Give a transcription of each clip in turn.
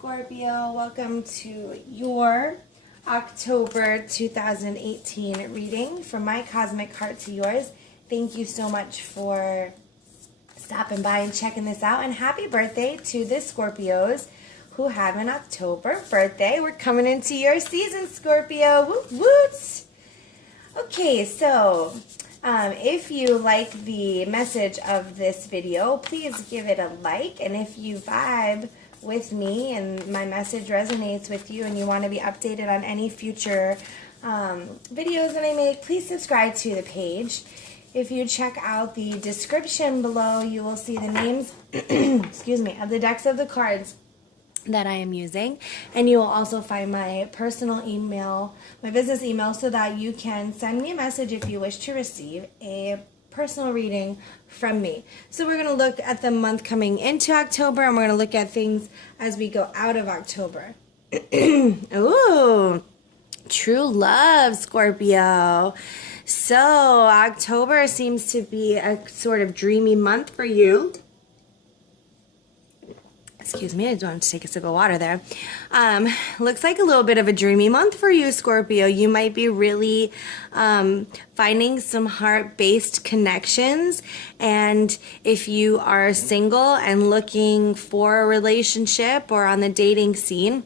Scorpio. Welcome to your October 2018 reading from my cosmic heart to yours. Thank you so much for stopping by and checking this out. And happy birthday to the Scorpios who have an October birthday. We're coming into your season, Scorpio. Woot woot! Okay, so if you like the message of this video, please give it a like. And if you vibe with me and my message resonates with you and you want to be updated on any future videos that I make, please subscribe to the page. If you check out the description below, you will see the names excuse me, of the decks of the cards that I am using, and you will also find my personal email, my business email, so that you can send me a message if you wish to receive a personal reading from me. So we're going to look at the month coming into October, and we're going to look at things as we go out of October. Ooh, true love, Scorpio. So October seems to be a sort of dreamy month for you. Excuse me, I just wanted to take a sip of water there. Looks like a little bit of a dreamy month for you, Scorpio. You might be really finding some heart-based connections. And if you are single and looking for a relationship or on the dating scene,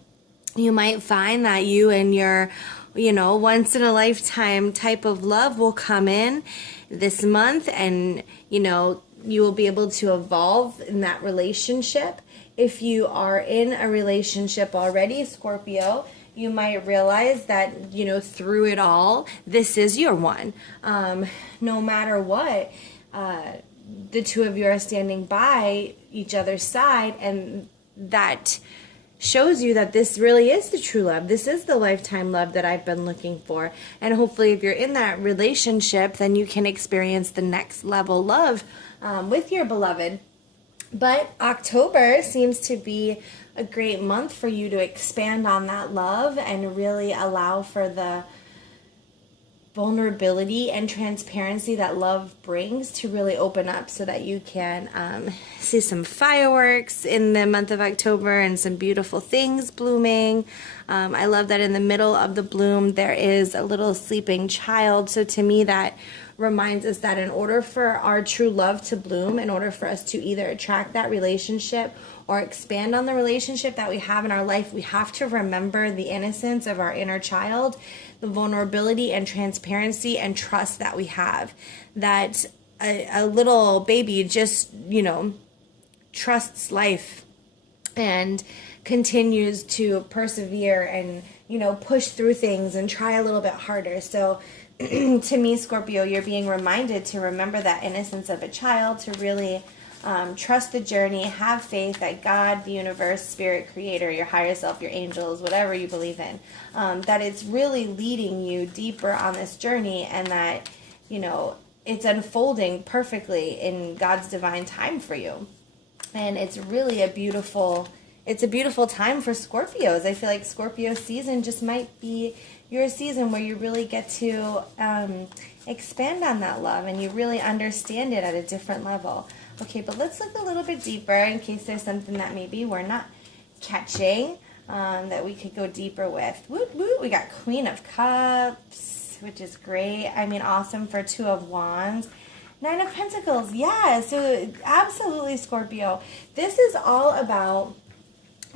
you might find that you and your once-in-a-lifetime type of love will come in this month, and, you will be able to evolve in that relationship. If you are in a relationship already, Scorpio, you might realize that, through it all, this is your one. No matter what, the two of you are standing by each other's side, and that shows you that this really is the true love. This is the lifetime love that I've been looking for. And hopefully if you're in that relationship, then you can experience the next level love with your beloved. But October seems to be a great month for you to expand on that love and really allow for the vulnerability and transparency that love brings to really open up, so that you can see some fireworks in the month of October and some beautiful things blooming. I love that in the middle of the bloom there is a little sleeping child. So to me that reminds us that in order for our true love to bloom, in order for us to either attract that relationship or expand on the relationship that we have in our life, we have to remember the innocence of our inner child, the vulnerability and transparency and trust that we have. That a little baby just, trusts life and continues to persevere and, push through things and try a little bit harder. So to me, Scorpio, you're being reminded to remember that innocence of a child, to really trust the journey, have faith that God, the universe, spirit, creator, your higher self, your angels, whatever you believe in, that it's really leading you deeper on this journey, and that, it's unfolding perfectly in God's divine time for you. And it's really a beautiful time for Scorpios. I feel like Scorpio season just might be your season where you really get to expand on that love and you really understand it at a different level. Okay, but let's look a little bit deeper in case there's something that maybe we're not catching that we could go deeper with. Woot woot, we got Queen of Cups, which is great. I mean, awesome for Two of Wands. Nine of Pentacles, yeah, so absolutely, Scorpio. This is all about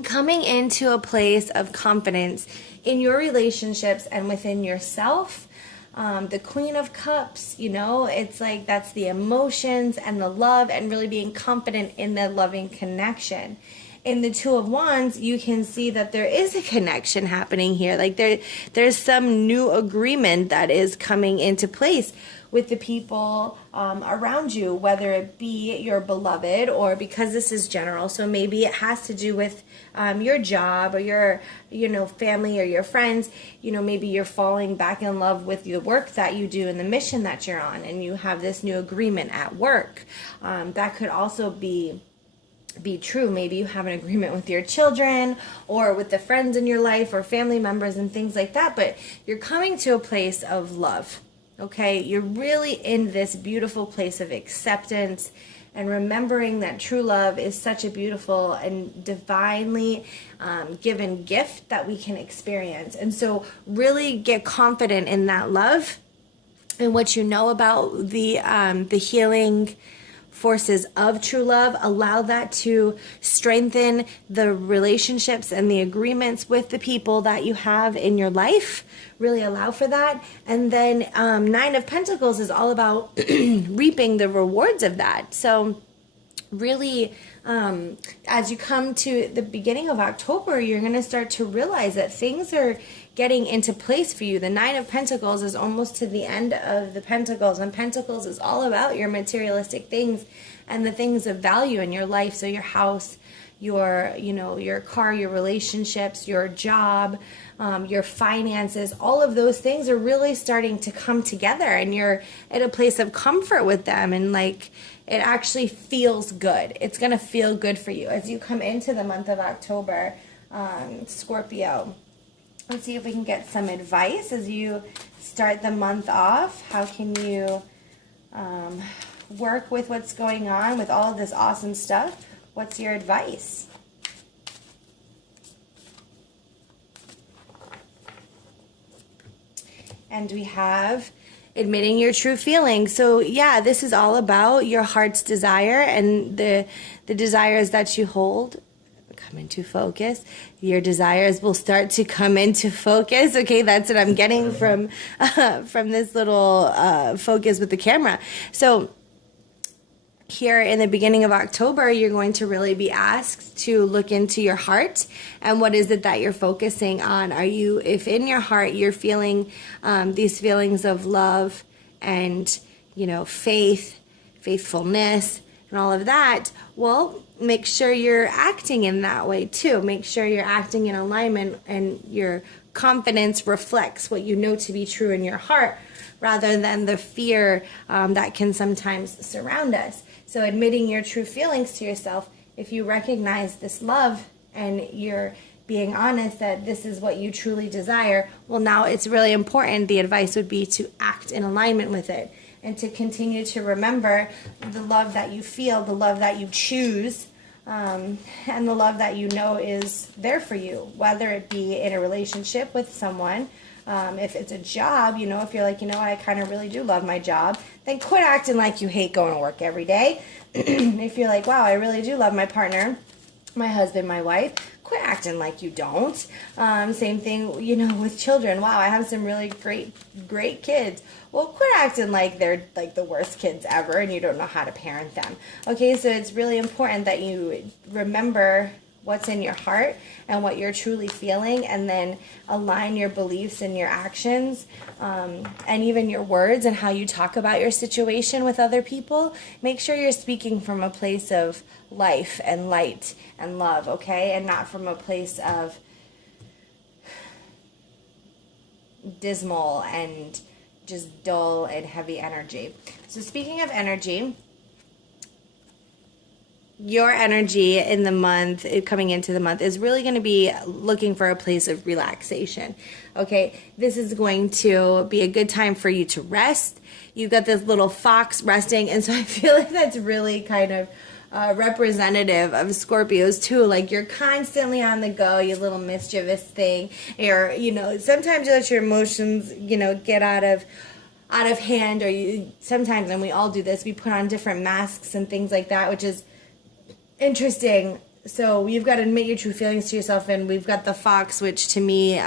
coming into a place of confidence in your relationships and within yourself. The Queen of Cups, it's like that's the emotions and the love and really being confident in the loving connection. In the Two of Wands, you can see that there is a connection happening here. Like there's some new agreement that is coming into place with the people around you, whether it be your beloved or, because this is general, so maybe it has to do with your job or your family or your friends. Maybe you're falling back in love with the work that you do and the mission that you're on, and you have this new agreement at work. That could also be true. Maybe you have an agreement with your children or with the friends in your life or family members and things like that, but you're coming to a place of love. Okay, you're really in this beautiful place of acceptance and remembering that true love is such a beautiful and divinely given gift that we can experience. And so really get confident in that love and what you know about the healing forces of true love. Allow that to strengthen the relationships and the agreements with the people that you have in your life. Really allow for that. And then Nine of Pentacles is all about reaping the rewards of that. So really, as you come to the beginning of October, you're going to start to realize that things are getting into place for you. The Nine of Pentacles is almost to the end of the Pentacles, and Pentacles is all about your materialistic things and the things of value in your life. So your house, your car, your relationships, your job, your finances, all of those things are really starting to come together, and you're at a place of comfort with them, and like it actually feels good. It's going to feel good for you as you come into the month of October, Scorpio. Let's see if we can get some advice as you start the month off. How can you work with what's going on with all of this awesome stuff? What's your advice? And we have admitting your true feelings. So yeah, this is all about your heart's desire and the desires that you hold come into focus. Your desires will start to come into focus. Okay, that's what I'm getting from this little focus with the camera. So here in the beginning of October, you're going to really be asked to look into your heart and what is it that you're focusing on. If in your heart you're feeling these feelings of love and, faithfulness and all of that, well, make sure you're acting in that way too. Make sure you're acting in alignment and your confidence reflects what you know to be true in your heart rather than the fear that can sometimes surround us. So admitting your true feelings to yourself, if you recognize this love and you're being honest that this is what you truly desire, well, now it's really important. The advice would be to act in alignment with it and to continue to remember the love that you feel, the love that you choose, and the love that you know is there for you, whether it be in a relationship with someone. If it's a job, if you're like, I kind of really do love my job, then quit acting like you hate going to work every day. If you're like, wow, I really do love my partner, my husband, my wife, quit acting like you don't. Same thing, with children. Wow, I have some really great kids. Well, quit acting like they're like the worst kids ever and you don't know how to parent them. Okay, so it's really important that you remember what's in your heart and what you're truly feeling, and then align your beliefs and your actions and even your words and how you talk about your situation with other people. Make sure you're speaking from a place of life and light and love, okay, and not from a place of dismal and just dull and heavy energy. So speaking of energy, your energy in the month, coming into the month, is really going to be looking for a place of relaxation. Okay, this is going to be a good time for you to rest. You've got this little fox resting, and so I feel like that's really kind of representative of Scorpios too. Like you're constantly on the go, you little mischievous thing. Or sometimes you let your emotions, get out of hand, or sometimes, and we all do this, we put on different masks and things like that, which is interesting. So you've got to admit your true feelings to yourself, and we've got the fox, which to me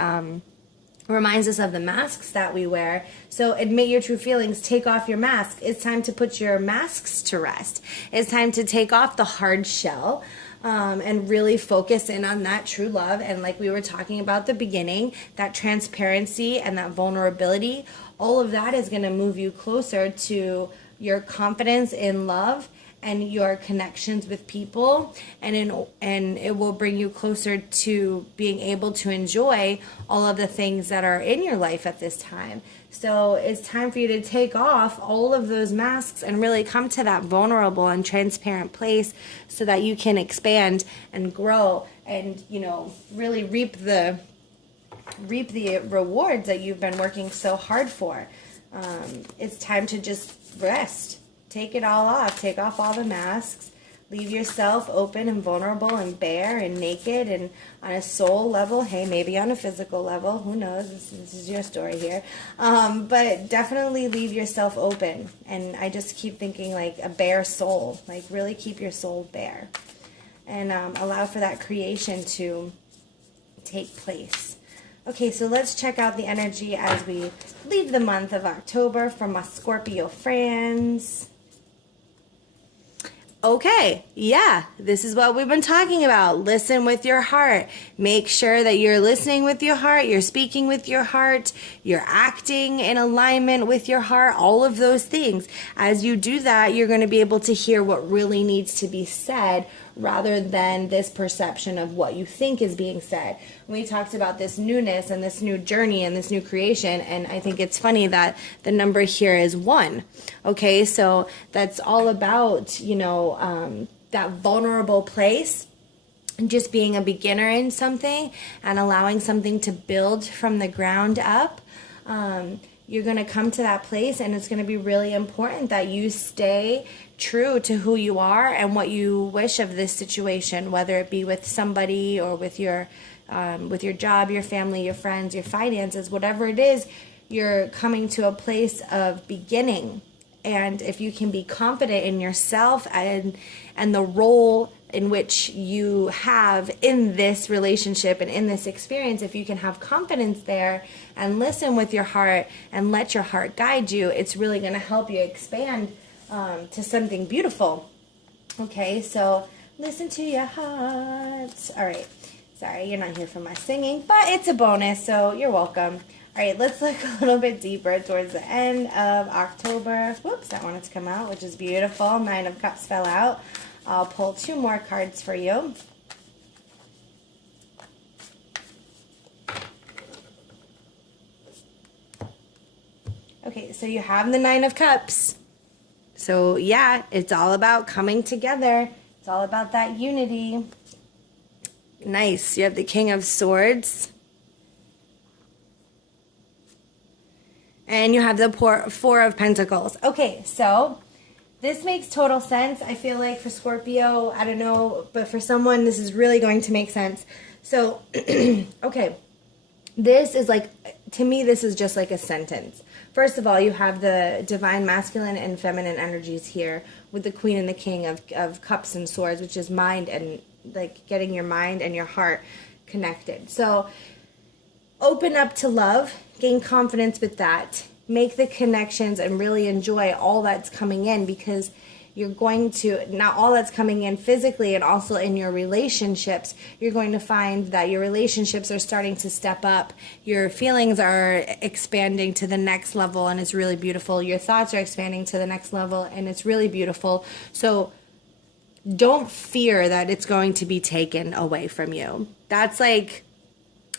reminds us of the masks that we wear. So admit your true feelings, take off your mask. It's time to put your masks to rest. It's time to take off the hard shell and really focus in on that true love. And like we were talking about at the beginning, that transparency and that vulnerability, all of that is going to move you closer to your confidence in love and your connections with people, and it will bring you closer to being able to enjoy all of the things that are in your life at this time. So it's time for you to take off all of those masks and really come to that vulnerable and transparent place so that you can expand and grow and, really reap the rewards that you've been working so hard for. It's time to just rest. take it all off. Take off all the masks. Leave yourself open and vulnerable and bare and naked, and on a soul level, hey, maybe on a physical level, who knows, this is your story here, but definitely leave yourself open. And I just keep thinking like a bare soul, like really keep your soul bare, and allow for that creation to take place. Okay, so let's check out the energy as we leave the month of October for my Scorpio friends. Okay, yeah, this is what we've been talking about. Listen with your heart. Make sure that you're listening with your heart, you're speaking with your heart, you're acting in alignment with your heart, all of those things. As you do that, you're going to be able to hear what really needs to be said rather than this perception of what you think is being said. We talked about this newness and this new journey and this new creation, and I think it's funny that the number here is 1. Okay, so that's all about, you know, that vulnerable place, and just being a beginner in something and allowing something to build from the ground up. You're going to come to that place, and it's going to be really important that you stay true to who you are and what you wish of this situation, whether it be with somebody or with your job, your family, your friends, your finances, whatever it is. You're coming to a place of beginning, and if you can be confident in yourself and the role in which you have in this relationship and in this experience, if you can have confidence there and listen with your heart and let your heart guide you, it's really going to help you expand to something beautiful. Okay, so listen to your heart. All right, sorry, you're not here for my singing, but it's a bonus, so you're welcome. All right, let's look a little bit deeper towards the end of October. Whoops, that wanted to come out, which is beautiful. 9 of Cups fell out. I'll pull 2 more cards for you. Okay, so you have the 9 of Cups. So yeah, it's all about coming together. It's all about that unity. Nice. You have the King of Swords. And you have the 4 of Pentacles. Okay, so this makes total sense. I feel like for Scorpio, I don't know, but for someone, this is really going to make sense. So, okay, this is like, to me, this is just like a sentence. First of all, you have the divine masculine and feminine energies here with the Queen and the King of Cups and Swords, which is mind and like getting your mind and your heart connected. So open up to love, gain confidence with that, make the connections and really enjoy all that's coming in, because you're going to, not all that's coming in physically and also in your relationships, you're going to find that your relationships are starting to step up. Your feelings are expanding to the next level, and it's really beautiful. Your thoughts are expanding to the next level, and it's really beautiful. So don't fear that it's going to be taken away from you. That's like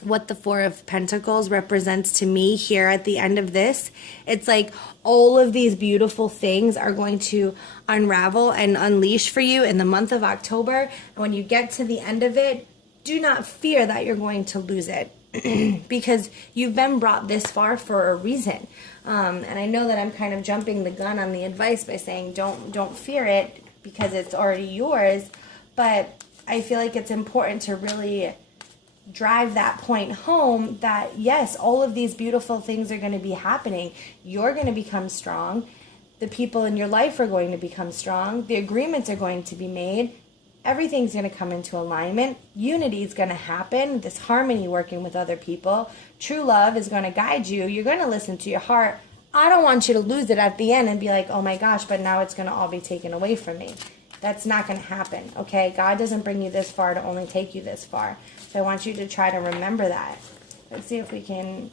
what the 4 of Pentacles represents to me here at the end of this. It's like all of these beautiful things are going to unravel and unleash for you in the month of October. And when you get to the end of it, do not fear that you're going to lose it because you've been brought this far for a reason. And I know that I'm kind of jumping the gun on the advice by saying don't fear it because it's already yours. But I feel like it's important to really drive that point home that yes, all of these beautiful things are going to be happening. You're going to become strong. The people in your life are going to become strong. The agreements are going to be made. Everything's going to come into alignment. Unity is going to happen. This harmony working with other people. True love is going to guide you. You're going to listen to your heart. I don't want you to lose it at the end and be like, oh my gosh, but now it's going to all be taken away from me. That's not going to happen, okay? God doesn't bring you this far to only take you this far. So I want you to try to remember that. Let's see if we can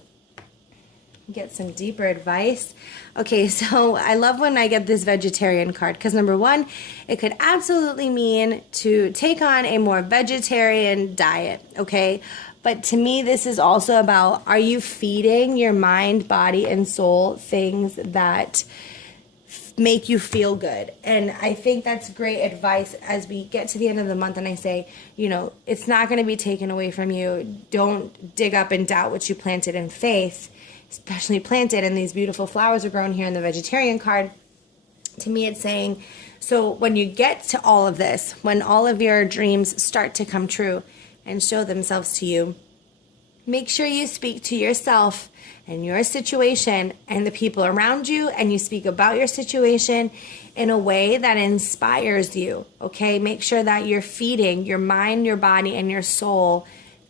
get some deeper advice. Okay, so I love when I get this vegetarian card because number 1, it could absolutely mean to take on a more vegetarian diet, okay? But to me, this is also about, are you feeding your mind, body, and soul things that make you feel good? And I think that's great advice as we get to the end of the month and I say, you know, it's not going to be taken away from you. Don't dig up and doubt what you planted in faith, especially planted, and these beautiful flowers are grown here in the vegetarian card. To me, it's saying, so when you get to all of this, when all of your dreams start to come true and show themselves to you, make sure you speak to yourself and your situation and the people around you, and you speak about your situation in a way that inspires you, okay? Make sure that you're feeding your mind, your body, and your soul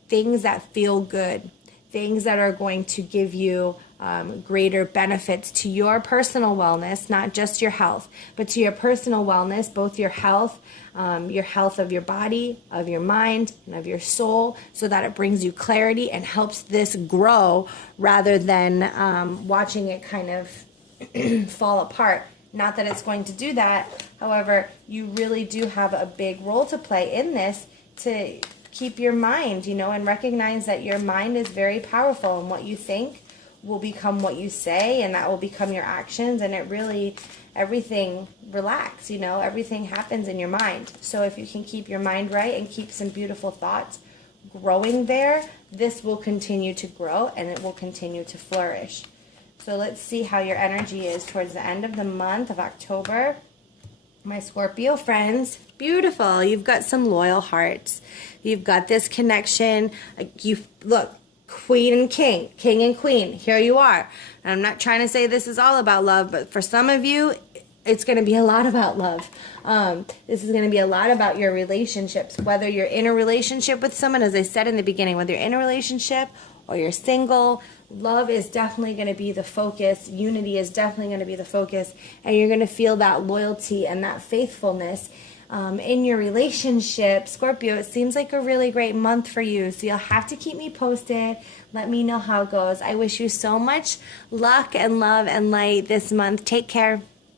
things that feel good, things that are going to give you greater benefits to your personal wellness, not just your health, but to your personal wellness, both your health of your body, of your mind, and of your soul, so that it brings you clarity and helps this grow rather than watching it kind of fall apart. Not that it's going to do that. However, you really do have a big role to play in this to keep your mind, and recognize that your mind is very powerful, and what you think will become what you say, and that will become your actions, and everything relax, everything happens in your mind. So if you can keep your mind right and keep some beautiful thoughts growing there, this will continue to grow and it will continue to flourish. So let's see how your energy is towards the end of the month of October. My Scorpio friends, beautiful. You've got some loyal hearts. You've got this connection. Look, Queen and King, King and Queen, here you are. And I'm not trying to say this is all about love, but for some of you, it's going to be a lot about love. This is going to be a lot about your relationships, whether you're in a relationship with someone, as I said in the beginning, whether you're in a relationship or you're single, love is definitely going to be the focus. Unity is definitely going to be the focus. And you're going to feel that loyalty and that faithfulness in your relationship. Scorpio, it seems like a really great month for you. So you'll have to keep me posted. Let me know how it goes. I wish you so much luck and love and light this month. Take care.